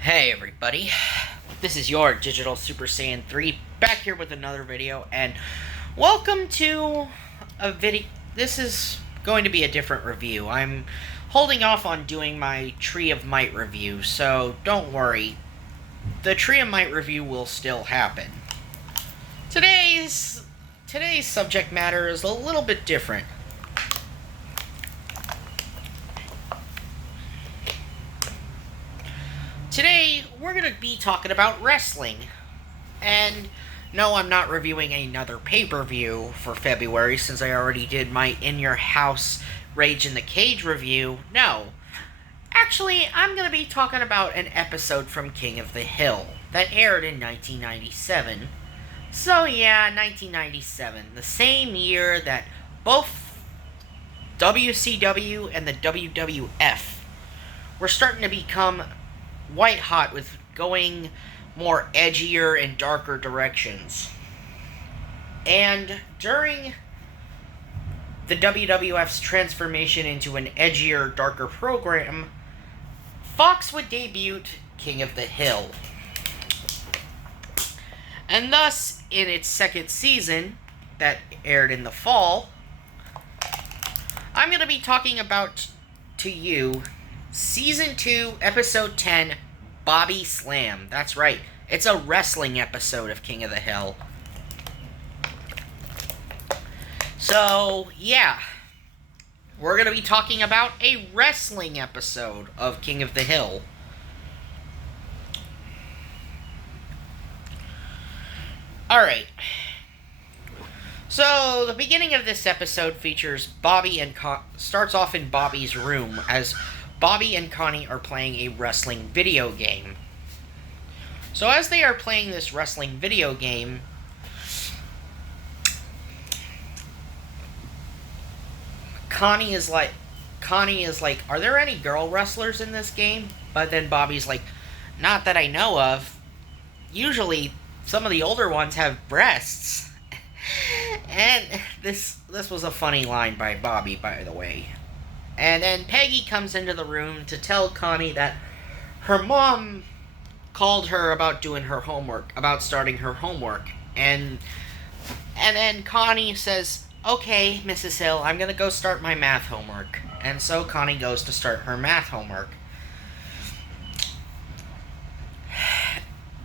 Hey everybody, this is your Digital Super Saiyan 3 back here with another video, and welcome to a video. This is going to be a different review. I'm holding off on doing my Tree of Might review, so don't worry. The Tree of Might review will still happen. Today's subject matter is a little bit different. Today, we're going to be talking about wrestling. And no, I'm not reviewing another pay-per-view for February since I already did my In Your House Rage in the Cage review. No. Actually, I'm going to be talking about an episode from King of the Hill that aired in 1997. So yeah, 1997, the same year that both WCW and the WWF were starting to become white hot with going more edgier and darker directions. And during the WWF's transformation into an edgier, darker program, Fox would debut King of the Hill. And thus, in its second season, that aired in the fall, I'm going to be talking about to you Season 2, Episode 10, Bobby Slam. That's right. It's a wrestling episode of King of the Hill. So, yeah. We're going to be talking about a wrestling episode of King of the Hill. Alright. So, the beginning of this episode features Bobby and starts off in Bobby's room as Bobby and Connie are playing a wrestling video game. So as they are playing this wrestling video game, Connie is like, are there any girl wrestlers in this game? But then Bobby's like, not that I know of. Usually, some of the older ones have breasts. And this was a funny line by Bobby, by the way. And then Peggy comes into the room to tell Connie that her mom called her about doing her homework, about starting her homework. And then Connie says, okay, Mrs. Hill, I'm going to go start my math homework. And so Connie goes to start her math homework.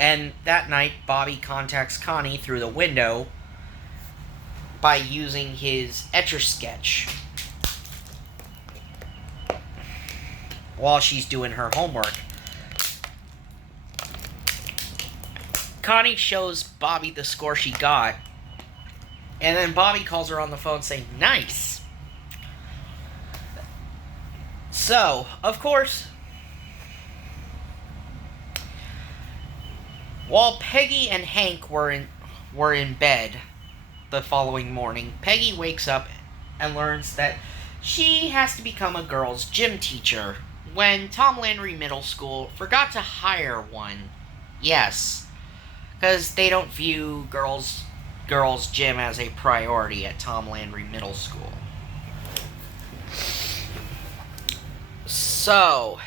And that night, Bobby contacts Connie through the window by using his Etch-a-Sketch while she's doing her homework. Connie shows Bobby the score she got, and then Bobby calls her on the phone saying, nice. So, of course, while Peggy and Hank were in bed the following morning, Peggy wakes up and learns that she has to become a girls' gym teacher when Tom Landry Middle School forgot to hire one. Yes, because they don't view girls' gym as a priority at Tom Landry Middle School. So,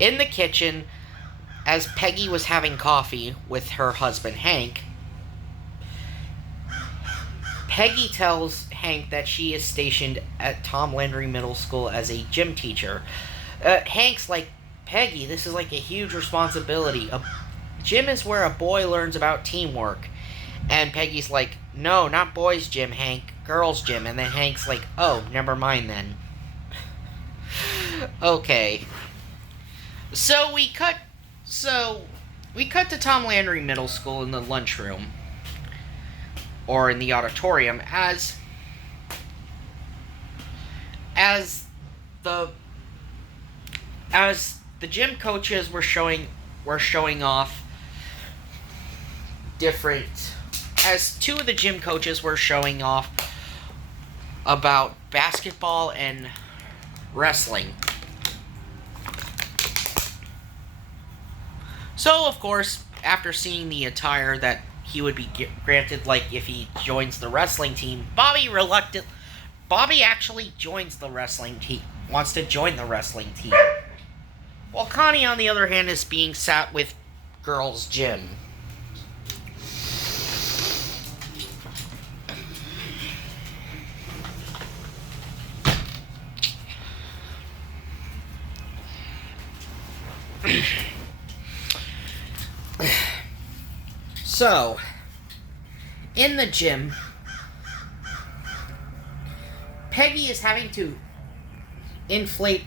in the kitchen, as Peggy was having coffee with her husband Hank, Peggy tells Hank that she is stationed at Tom Landry Middle School as a gym teacher. Hank's like, Peggy, this is like a huge responsibility. A gym is where a boy learns about teamwork. And Peggy's like, no, not boys' gym, Hank. Girls' gym. And then Hank's like, oh, never mind then. Okay. So we cut to Tom Landry Middle School in the lunchroom, or in the auditorium, as the gym coaches were showing off as two of the gym coaches were showing off about basketball and wrestling. So, of course, after seeing the attire that he would be granted, like, if he joins the wrestling team, Bobby actually joins the wrestling team, wants to join the wrestling team. while Connie, on the other hand, is being sat with girls' gym. So, in the gym, Peggy is having to inflate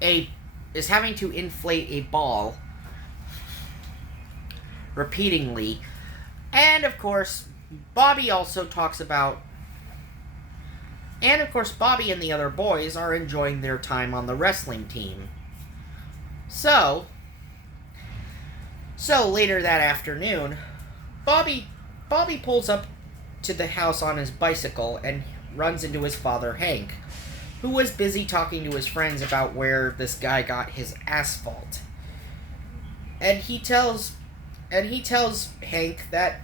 a ball repeatedly, and of course Bobby and the other boys are enjoying their time on the wrestling team. So later that afternoon, Bobby pulls up to the house on his bicycle and runs into his father, Hank, who was busy talking to his friends about where this guy got his asphalt. And he tells Hank that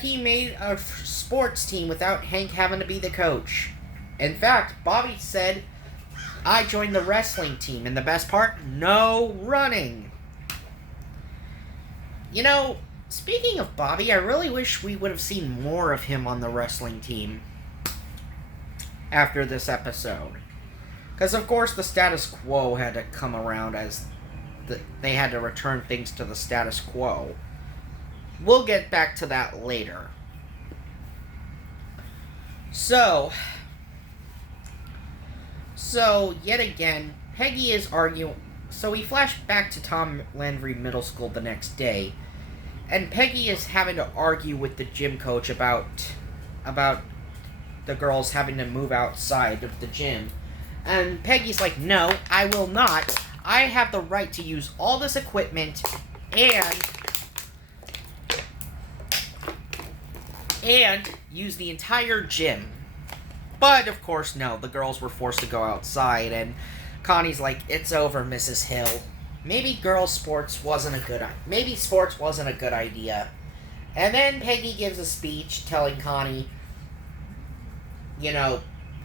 he made a sports team without Hank having to be the coach. In fact, Bobby said, "I joined the wrestling team, and the best part, no running." You know, speaking of Bobby, I really wish we would have seen more of him on the wrestling team after this episode. Because, of course, the status quo had to come around as they had to return things to the status quo. We'll get back to that later. So yet again, Peggy is arguing. So we flash back to Tom Landry Middle School the next day, and Peggy is having to argue with the gym coach about the girls having to move outside of the gym. And Peggy's like, "No, I will not. I have the right to use all this equipment and use the entire gym." But, of course, no. The girls were forced to go outside, and Connie's like, "It's over, Mrs. Hill. Maybe sports wasn't a good idea." And then Peggy gives a speech telling Connie,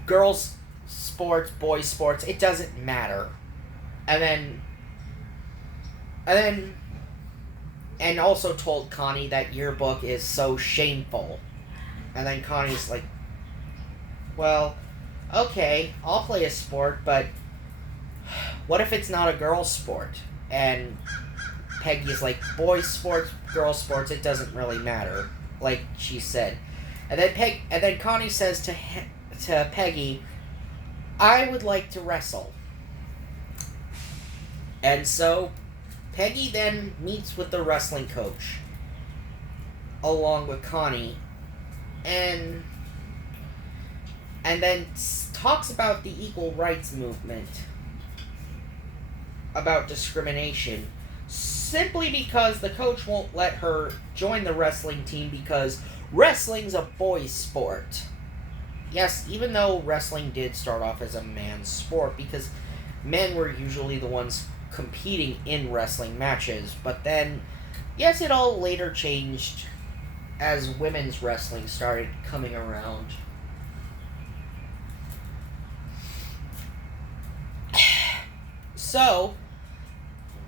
girls' sports, boys' sports, it doesn't matter. And also told Connie that yearbook is so shameful. And then Connie's like, "Well, okay, I'll play a sport, but what if it's not a girl's sport?" And Peggy's like, "Boys' sports, girls' sports, it doesn't really matter," like she said. And then Connie says to Peggy, "I would like to wrestle." And so Peggy then meets with the wrestling coach along with Connie, and then talks about the equal rights movement, about discrimination, simply because the coach won't let her join the wrestling team because wrestling's a boys' sport. Yes, even though wrestling did start off as a man's sport, because men were usually the ones competing in wrestling matches, but then, yes, it all later changed as women's wrestling started coming around. So,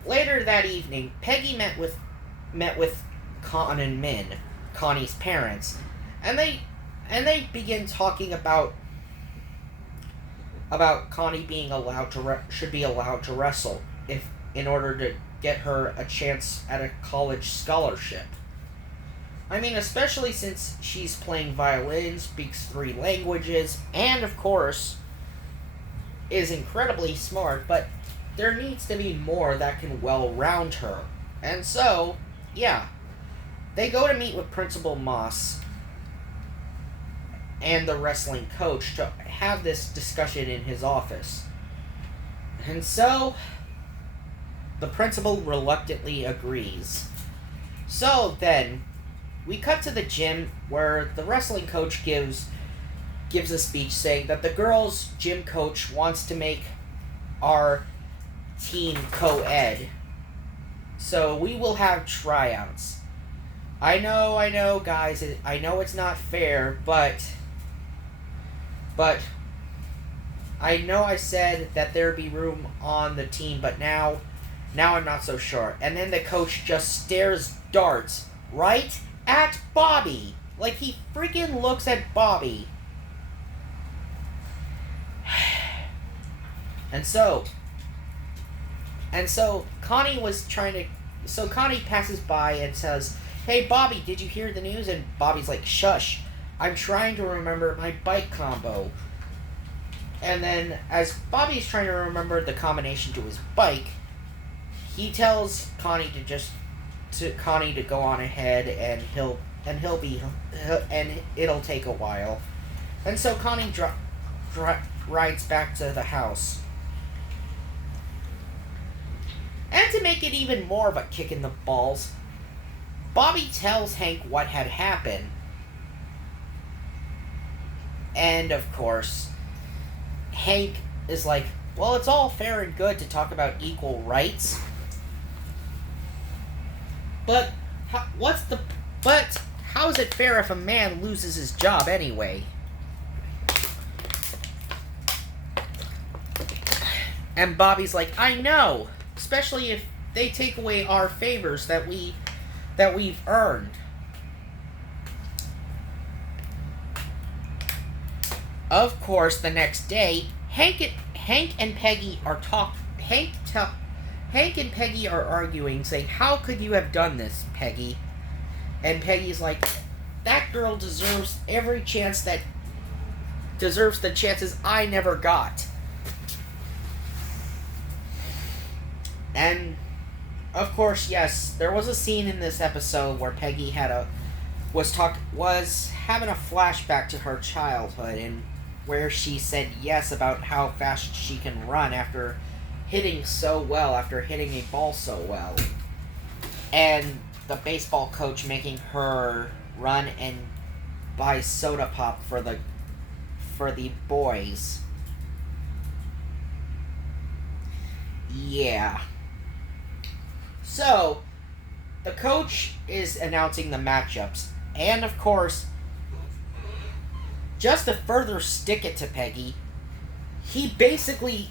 later that evening, Peggy met with Con and Min, Connie's parents, and they begin talking about Connie being should be allowed to wrestle in order to get her a chance at a college scholarship. I mean, especially since she's playing violin, speaks 3 languages, and of course is incredibly smart, but there needs to be more that can well round her. And so, yeah, they go to meet with Principal Moss and the wrestling coach to have this discussion in his office. And so, the principal reluctantly agrees. So then, we cut to the gym where the wrestling coach gives a speech saying that the girls' gym coach wants to make our team co-ed. So we will have tryouts. I know, guys, I know it's not fair, but I know I said that there'd be room on the team, but now I'm not so sure. And then the coach just stares darts right at Bobby. Like he freaking looks at Bobby. And so Connie was trying to. So Connie passes by and says, "Hey Bobby, did you hear the news?" And Bobby's like, "Shush, I'm trying to remember my bike combo." And then as Bobby's trying to remember the combination to his bike, he tells Connie to go on ahead, and it'll take a while. And so Connie rides back to the house. And to make it even more of a kick in the balls, Bobby tells Hank what had happened. And of course, Hank is like, well, it's all fair and good to talk about equal rights. But how is it fair if a man loses his job anyway? And Bobby's like, I know, especially if they take away our favors that we've earned. Of course, the next day, Hank and Peggy are arguing, saying, "How could you have done this, Peggy?" And Peggy's like, "That girl deserves the chances I never got." And of course, yes, there was a scene in this episode where Peggy was having a flashback to her childhood, and where she said yes about how fast she can run after hitting a ball so well. And the baseball coach making her run and buy soda pop for the boys. Yeah. So, the coach is announcing the matchups, and of course, just to further stick it to Peggy, he basically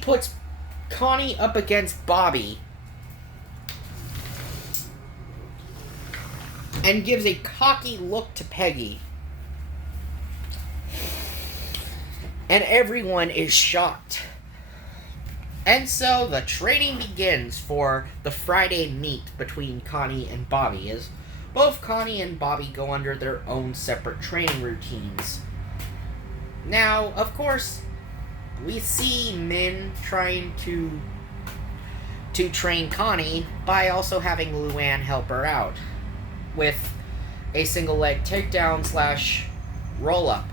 puts Connie up against Bobby and gives a cocky look to Peggy. And everyone is shocked. And so the training begins for the Friday meet between Connie and Bobby, as both Connie and Bobby go under their own separate training routines. Now, of course, we see Min trying to train Connie by also having Luann help her out with a single leg takedown / roll up.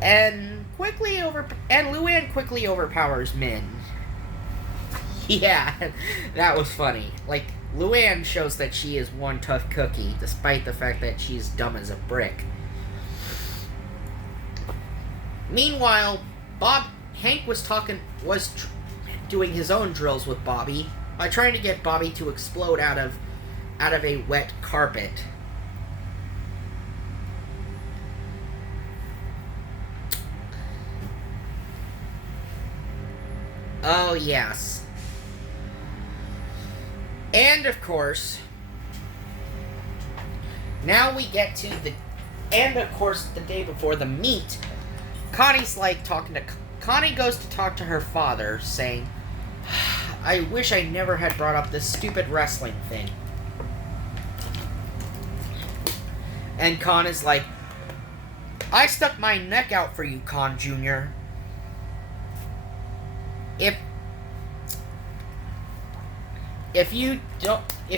And Luann quickly overpowers Min. Yeah, that was funny. Like, Luann shows that she is one tough cookie, despite the fact that she's dumb as a brick. Meanwhile, Hank was doing his own drills with Bobby by trying to get Bobby to explode out of a wet carpet. Oh, yes. And, of course, now we get to the day before the meet, Connie goes to talk to her father, saying, "I wish I never had brought up this stupid wrestling thing." And Con is like, "I stuck my neck out for you, Con Jr. If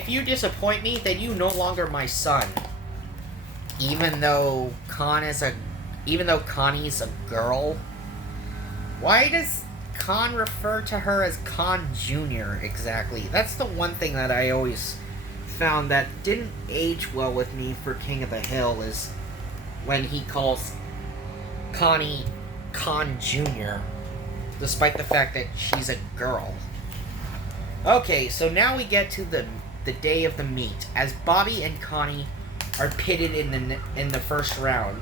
you disappoint me, then you no longer my son." Even though Connie's a girl, why does Con refer to her as Con Jr. exactly? That's the one thing that I always found that didn't age well with me for King of the Hill, is when he calls Connie Con Jr., despite the fact that she's a girl. Okay, so now we get to the day of the meet, as Bobby and Connie are pitted in the first round.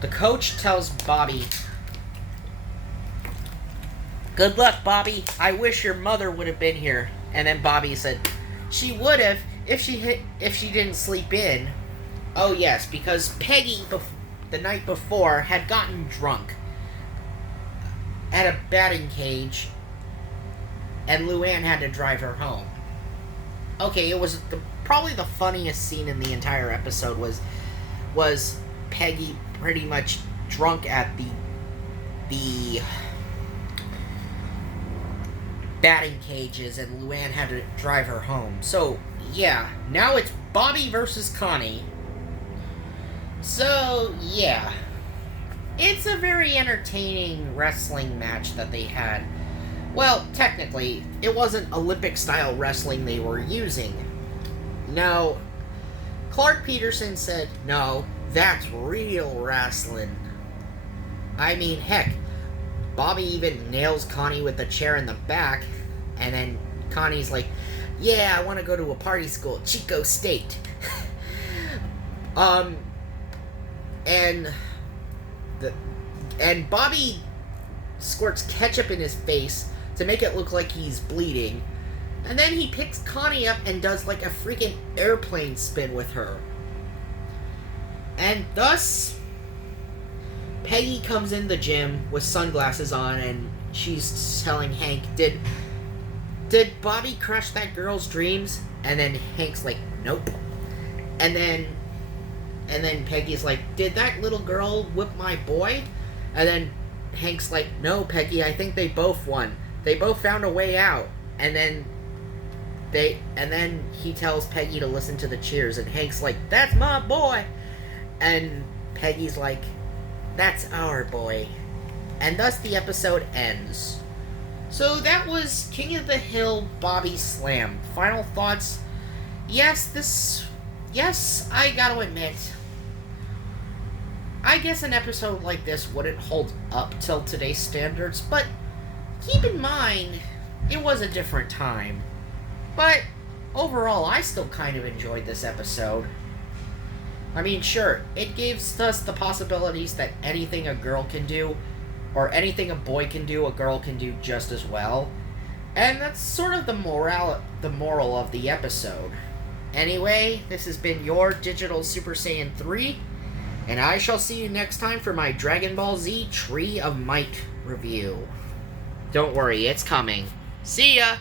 the coach tells Bobby, "Good luck, Bobby. I wish your mother would have been here." And then Bobby said, "She would have if she didn't sleep in." Oh yes, because Peggy the night before had gotten drunk at a batting cage, and Luann had to drive her home. Okay, it was probably the funniest scene in the entire episode was Peggy pretty much drunk at the batting cages, and Luann had to drive her home. So yeah, now it's Bobby versus Connie. So yeah, it's a very entertaining wrestling match that they had. Well, technically, it wasn't Olympic-style wrestling they were using. No, Clark Peterson said, "No, that's real wrestling." I mean, heck, Bobby even nails Connie with the chair in the back, and then Connie's like, "Yeah, I want to go to a party school at Chico State." And Bobby squirts ketchup in his face to make it look like he's bleeding, and then he picks Connie up and does like a freaking airplane spin with her. And thus, Peggy comes in the gym with sunglasses on, and she's telling Hank, Did Bobby crush that girl's dreams?" And then Hank's like, "Nope." And then Peggy's like, "Did that little girl whip my boy?" And then Hank's like, "No, Peggy, I think they both won. They both found a way out." And then he tells Peggy to listen to the cheers, and Hank's like, "That's my boy." And Peggy's like, "That's our boy." And thus the episode ends. So that was King of the Hill Bobby Slam. Final thoughts? Yes, I gotta admit, I guess an episode like this wouldn't hold up till today's standards, but keep in mind, it was a different time. But overall, I still kind of enjoyed this episode. I mean, sure, it gives us the possibilities that anything a girl can do, or anything a boy can do, a girl can do just as well. And that's sort of the moral of the episode. Anyway, this has been your Digital Super Saiyan 3, and I shall see you next time for my Dragon Ball Z Tree of Might review. Don't worry, it's coming. See ya!